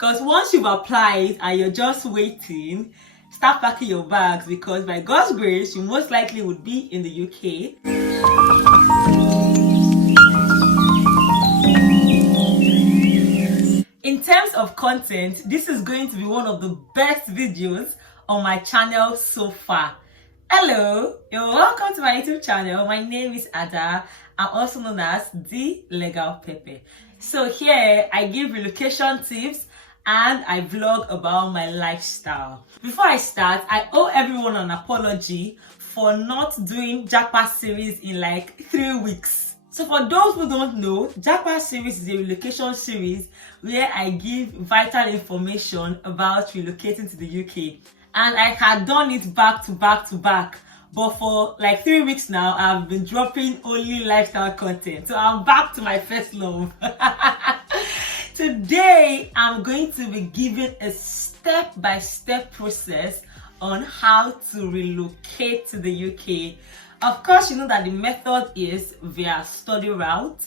Because once you've applied and you're just waiting, start packing your bags, because by God's grace, you most likely would be in the UK. In terms of content, this is going to be one of the best videos on my channel so far. Hello, you're welcome to my YouTube channel. My name is Ada. I'm also known as Thelegalpepper. So here I give relocation tips and I vlog about my lifestyle. Before I start, I owe everyone an apology for not doing Japa series in like 3 weeks. So for those who don't know, Japa series is a relocation series where I give vital information about relocating to the UK. And I had done it back to back. But for like 3 weeks now, I've been dropping only lifestyle content. So I'm back to my first love. Today, I'm going to be giving a step-by-step process on how to relocate to the UK. Of course, you know that the method is via study route,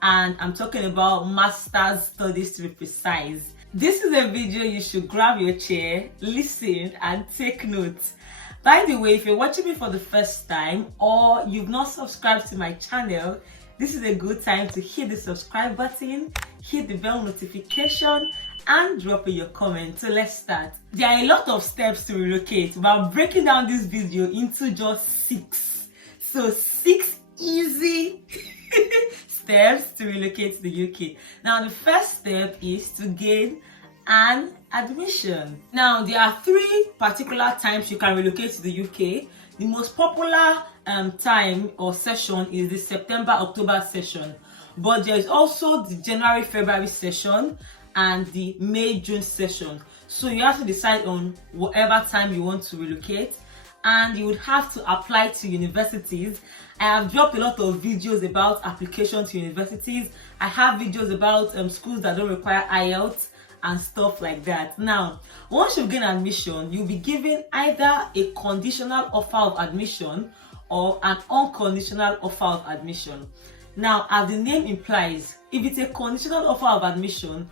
and I'm talking about master's studies to be precise. This is a video you should grab your chair, listen, and take notes. By the way, if you're watching me for the first time or you've not subscribed to my channel, this is a good time to hit the subscribe button, hit the bell notification, and drop in your comment. So let's start. There are a lot of steps to relocate, but I'm breaking down this video into just 6. So 6 easy steps to relocate to the UK. Now the first step is to gain an admission. Now there are 3 particular times you can relocate to the UK. The most popular time or session is the September-October session, but there's also the January-February session and the May-June session. So you have to decide on whatever time you want to relocate, and you would have to apply to universities. I have dropped a lot of videos about application to universities. I have videos about schools that don't require IELTS and stuff like that. Now, once you gain admission, you'll be given either a conditional offer of admission or an unconditional offer of admission. Now, as the name implies, if it's a conditional offer of admission,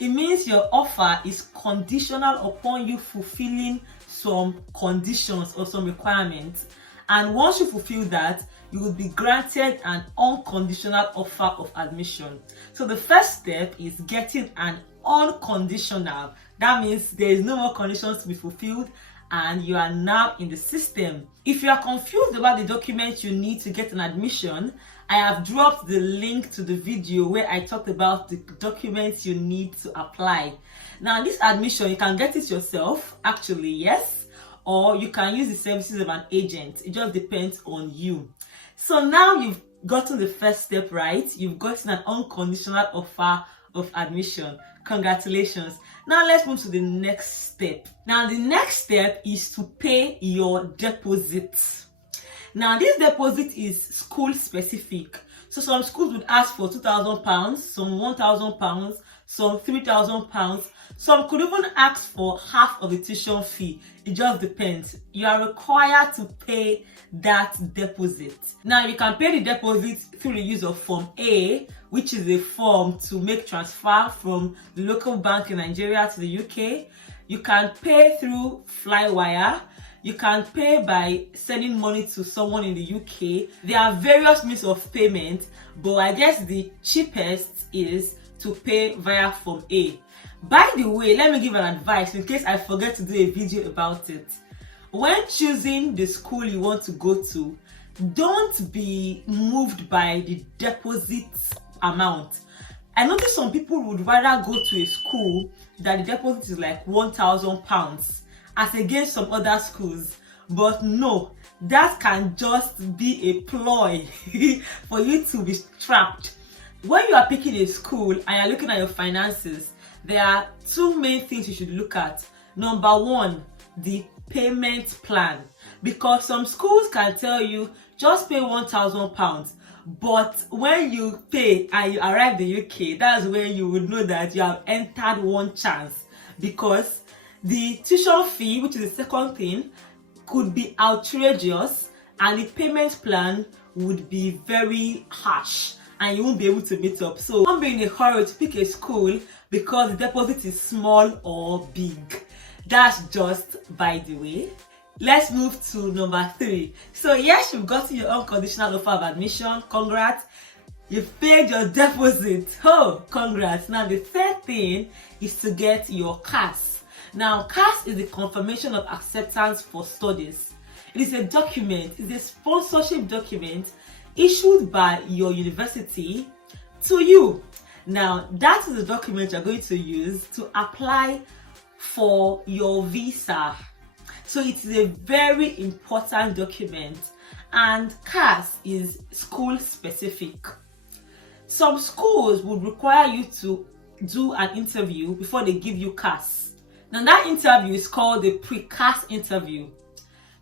it means your offer is conditional upon you fulfilling some conditions or some requirements. And once you fulfill that, you will be granted an unconditional offer of admission. So the first step is getting an unconditional. That means there is no more conditions to be fulfilled and you are now in the system. If you are confused about the documents you need to get an admission, I have dropped the link to the video where I talked about the documents you need to apply. Now this admission, you can get it yourself, actually, yes, or you can use the services of an agent. It just depends on you. So now you've gotten the first step right. You've gotten an unconditional offer of admission. Congratulations. Now let's move to the next step. Now the next step is to pay your deposit. Now this deposit is school specific. So some schools would ask for £2,000, some £1,000, some £3,000. Some could even ask for half of the tuition fee. It just depends. You are required to pay that deposit. Now you can pay the deposit through the use of Form A, which is a form to make transfer from the local bank in Nigeria to the UK. You can pay through Flywire. You can pay by sending money to someone in the UK. There are various means of payment, but I guess the cheapest is to pay via Form A. By the way, let me give an advice in case I forget to do a video about it. When choosing the school you want to go to, don't be moved by the deposit amount. I noticed some people would rather go to a school that the deposit is like £1,000 as against some other schools. But no, that can just be a ploy for you to be trapped. When you are picking a school and you're looking at your finances, there are 2 main things you should look at. Number 1, the payment plan. Because some schools can tell you just pay £1,000, but when you pay and you arrive in the UK, that's when you would know that you have entered one chance. Because the tuition fee, which is the second thing, could be outrageous and the payment plan would be very harsh and you won't be able to meet up. So don't be in a hurry to pick a school because the deposit is small or big. That's just by the way. Let's move to number 3. So yes, you've gotten your unconditional offer of admission. Congrats. You've paid your deposit. Oh, congrats. Now the third thing is to get your CAS. Now CAS is the confirmation of acceptance for studies. It is a document, it's a sponsorship document issued by your university to you. Now that is the document you're going to use to apply for your visa. So it is a very important document, and CAS is school specific. Some schools would require you to do an interview before they give you CAS. Now that interview is called the Pre-Cas Interview.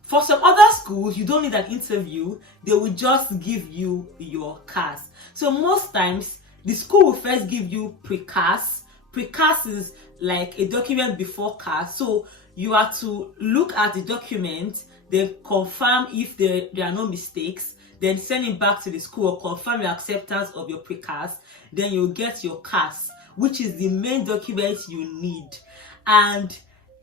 For some other schools, you don't need an interview, they will just give you your CAS. So most times, the school will first give you Pre-Cas. Pre-Cas is like a document before CAS. So you have to look at the document, then confirm if there are no mistakes, then send it back to the school or confirm your acceptance of your Pre-Cas. Then you'll get your CAS, which is the main document you need. And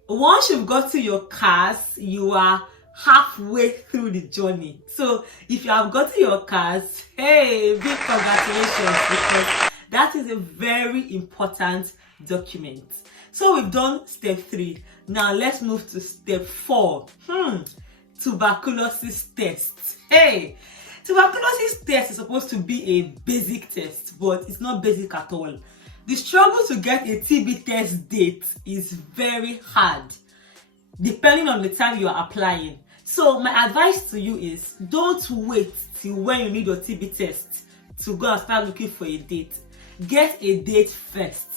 once you've got to your CAS, you are halfway through the journey. So if you have gotten your CAS, hey, big congratulations, because that is a very important document. So we've done step 3. Now let's move to step 4. Tuberculosis test. Hey, tuberculosis test is supposed to be a basic test, but it's not basic at all. The struggle to get a TB test date is very hard, depending on the time you are applying. So my advice to you is, don't wait till when you need your TB test to go and start looking for a date. Get a date first,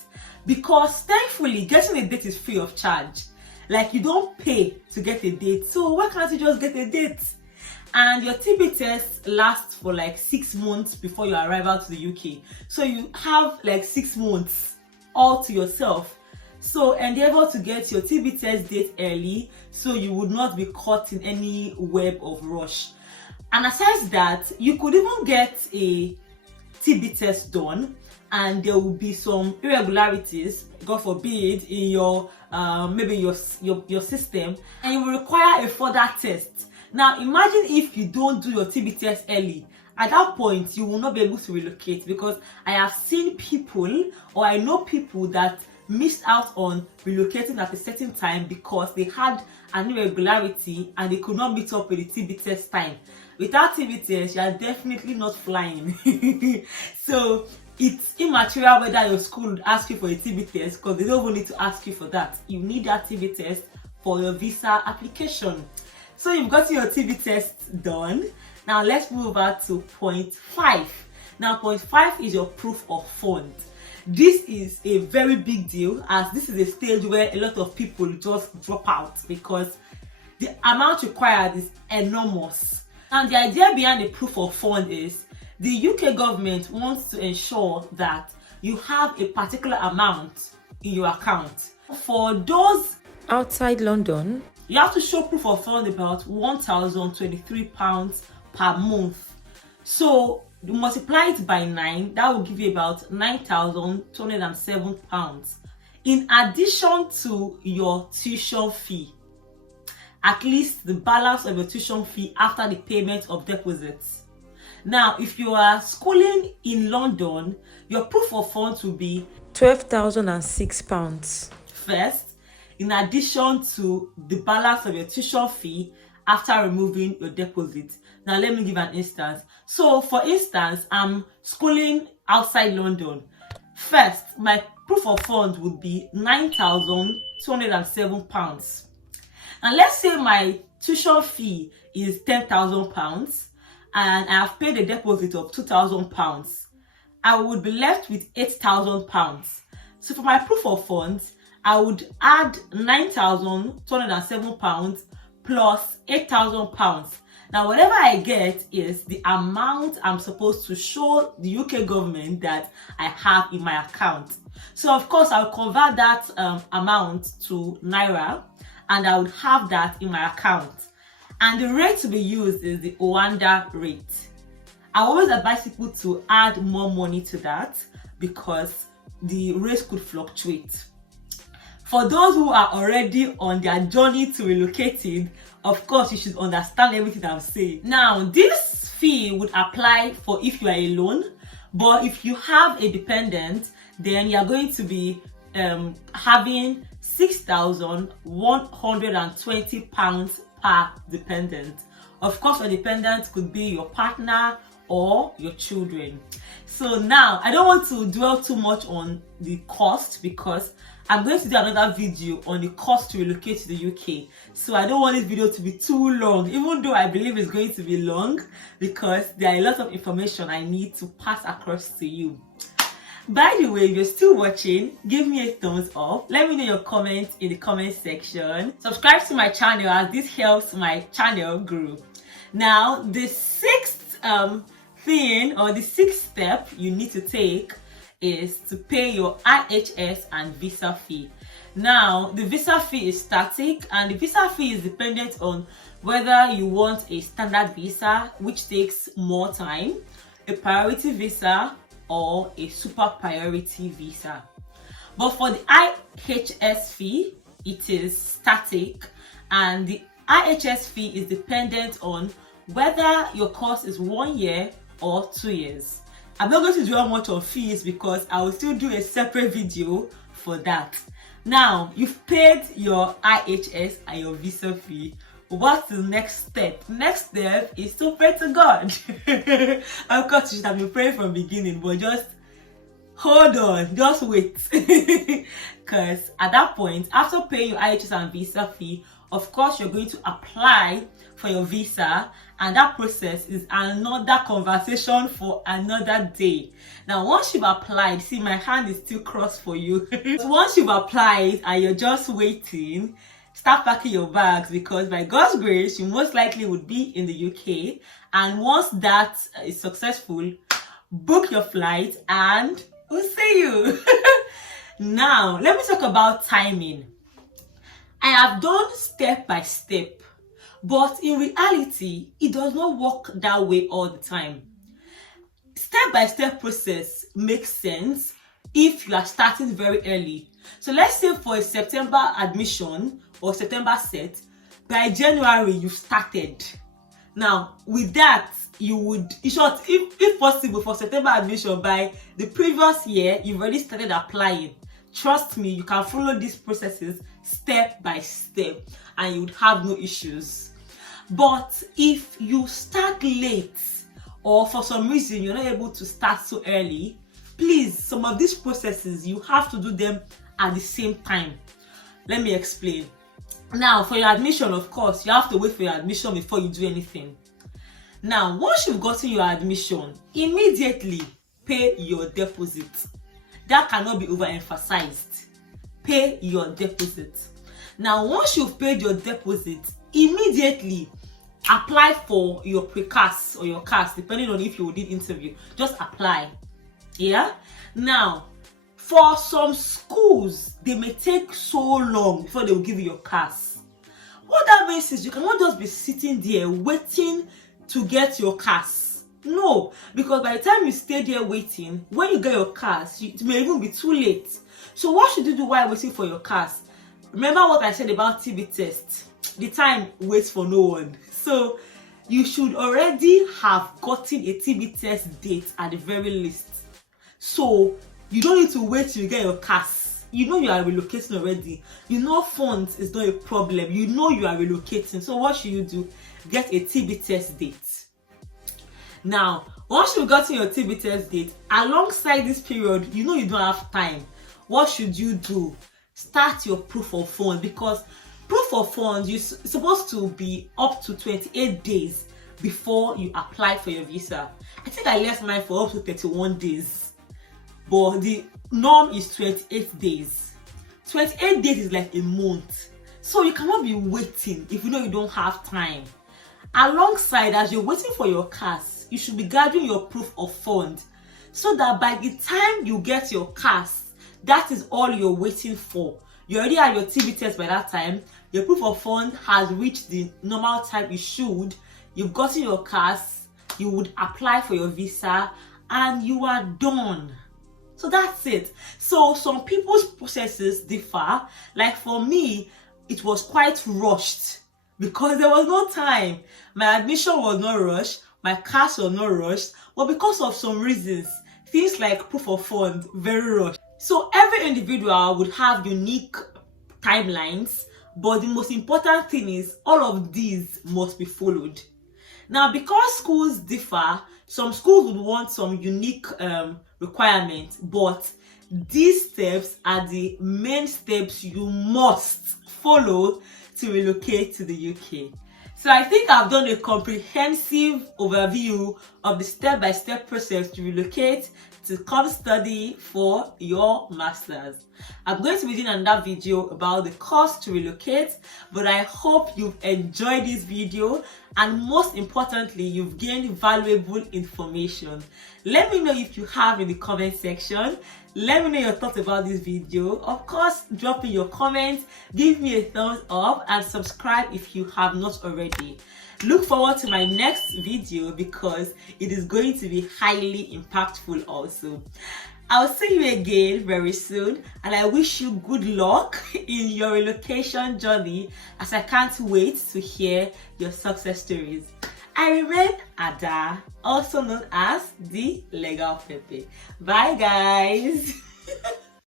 because thankfully getting a date is free of charge. Like, you don't pay to get a date, so why can't you just get a date? And your TB test lasts for like 6 months before your arrival to the UK. So you have like 6 months all to yourself. So endeavor to get your TB test date early so you would not be caught in any web of rush. And aside that, you could even get a TB test done and there will be some irregularities, God forbid, in your maybe your system, and you will require a further test. Now imagine if you don't do your TB test early. At that point, you will not be able to relocate, because I have seen people, or I know people that missed out on relocating at a certain time because they had an irregularity and they could not meet up with the TB test time. Without TB test, you are definitely not flying. So it's immaterial whether your school would ask you for a TB test, because they don't even need to ask you for that. You need that TB test for your visa application. So you've got your TB test done. Now let's move over to point 5. Now point 5 is your proof of funds. This is a very big deal, as this is a stage where a lot of people just drop out because the amount required is enormous. And the idea behind the proof of fund is the UK government wants to ensure that you have a particular amount in your account. For those outside London, you have to show proof of fund about £1,023 per month. So you multiply it by 9, that will give you about £9,207. In addition to your tuition fee, at least the balance of your tuition fee after the payment of deposits. Now, if you are schooling in London, your proof of funds will be £12,006 first, in addition to the balance of your tuition fee after removing your deposit. Now let me give an instance. So for instance, I'm schooling outside London. First, my proof of funds would be £9,207. And let's say my tuition fee is £10,000 and I have paid a deposit of £2,000. I would be left with £8,000. So for my proof of funds, I would add £9,207 plus £8,000. Now, whatever I get is the amount I'm supposed to show the UK government that I have in my account. So, of course, I'll convert that amount to Naira, and I would have that in my account. And the rate to be used is the OANDA rate. I always advise people to add more money to that, because the rates could fluctuate. For those who are already on their journey to relocating, of course, you should understand everything I'm saying. Now, this fee would apply for if you are alone, but if you have a dependent, then you are going to be having £6,120 per dependent. Of course, your dependent could be your partner or your children. So now, I don't want to dwell too much on the cost because I'm going to do another video on the cost to relocate to the UK. So I don't want this video to be too long, even though I believe it's going to be long because there are a lot of information I need to pass across to you. By the way, if you're still watching, give me a thumbs up. Let me know your comments in the comment section. Subscribe to my channel as this helps my channel grow. Now, the sixth thing or the sixth step you need to take is to pay your IHS and visa fee. Now, the visa fee is static and the visa fee is dependent on whether you want a standard visa, which takes more time, a priority visa, or a super priority visa. But for the IHS fee, it is static, and the IHS fee is dependent on whether your course is 1 year or 2 years. I'm not going to dwell much on fees because I will still do a separate video for that. Now, you've paid your IHS and your visa fee. What's the next step? Next step is to pray to God. Of course, you should have been praying from the beginning, but just hold on, just wait. Because at that point, after paying your IHS and visa fee, of course, you're going to apply for your visa, and that process is another conversation for another day. Now, once you've applied, see, my hand is still crossed for you. Once you've applied and you're just waiting, start packing your bags because by God's grace, you most likely would be in the UK. And once that is successful, book your flight and we'll see you. Now, let me talk about timing. I have done step by step, but in reality, it does not work that way all the time. Step by step process makes sense if you are starting very early. So let's say for a September admission or September set, by January you've started. Now, with that, you would, in short, if possible, for September admission, by the previous year, you've already started applying. Trust me, you can follow these processes step by step and you would have no issues. But if you start late or for some reason you're not able to start so early, please, some of these processes, you have to do them at the same time. Let me explain. Now, for your admission, of course, you have to wait for your admission before you do anything. Now, once you've gotten your admission, immediately pay your deposit. That cannot be overemphasized. Pay your deposit. Now, once you've paid your deposit, immediately apply for your Pre-Cas or your Cas, depending on if you did interview. Just apply. Yeah? Now, for some schools, they may take so long before they will give you your Cas. What that means is you cannot just be sitting there waiting to get your Cas. No, because by the time you stay there waiting, when you get your Cas, it may even be too late. So what should you do while waiting for your Cas? Remember what I said about TB test. The time waits for no one. So you should already have gotten a TB test date at the very least. So you don't need to wait till you get your Cas. You know you are relocating already. You know funds is not a problem. You know you are relocating. So what should you do? Get a TB test date. Now, once you've gotten your TB test date, alongside this period, you know you don't have time. What should you do? Start your proof of funds, because proof of funds you're supposed to be up to 28 days before you apply for your visa. I think I left mine for up to 31 days, but the norm is 28 days. 28 days is like a month, so you cannot be waiting if you know you don't have time. Alongside, as you're waiting for your Cas, you should be gathering your proof of funds so that by the time you get your Cas, that is all you're waiting for. You already had your TB test by that time. Your proof of fund has reached the normal time it should. You've gotten your Cas. You would apply for your visa and you are done. So that's it. So some people's processes differ. Like for me, it was quite rushed because there was no time. My admission was not rushed, my CAS was not rushed, but because of some reasons, things like proof of funds, very rushed. So every individual would have unique timelines, but the most important thing is all of these must be followed. Now, because schools differ, some schools would want some unique requirements, but these steps are the main steps you must follow to relocate to the UK. So I think I've done a comprehensive overview of the step-by-step process to relocate to come study for your master's. I'm going to be doing another video about the cost to relocate, but I hope you've enjoyed this video and most importantly, you've gained valuable information. Let me know if you have in the comment section. Let me know your thoughts about this video. Of course, drop in your comments, give me a thumbs up and subscribe if you have not already. Look forward to my next video because it is going to be highly impactful also. I'll see you again very soon and I wish you good luck in your relocation journey as I can't wait to hear your success stories. I remain Ada, also known as the Legal Pepe. Bye guys!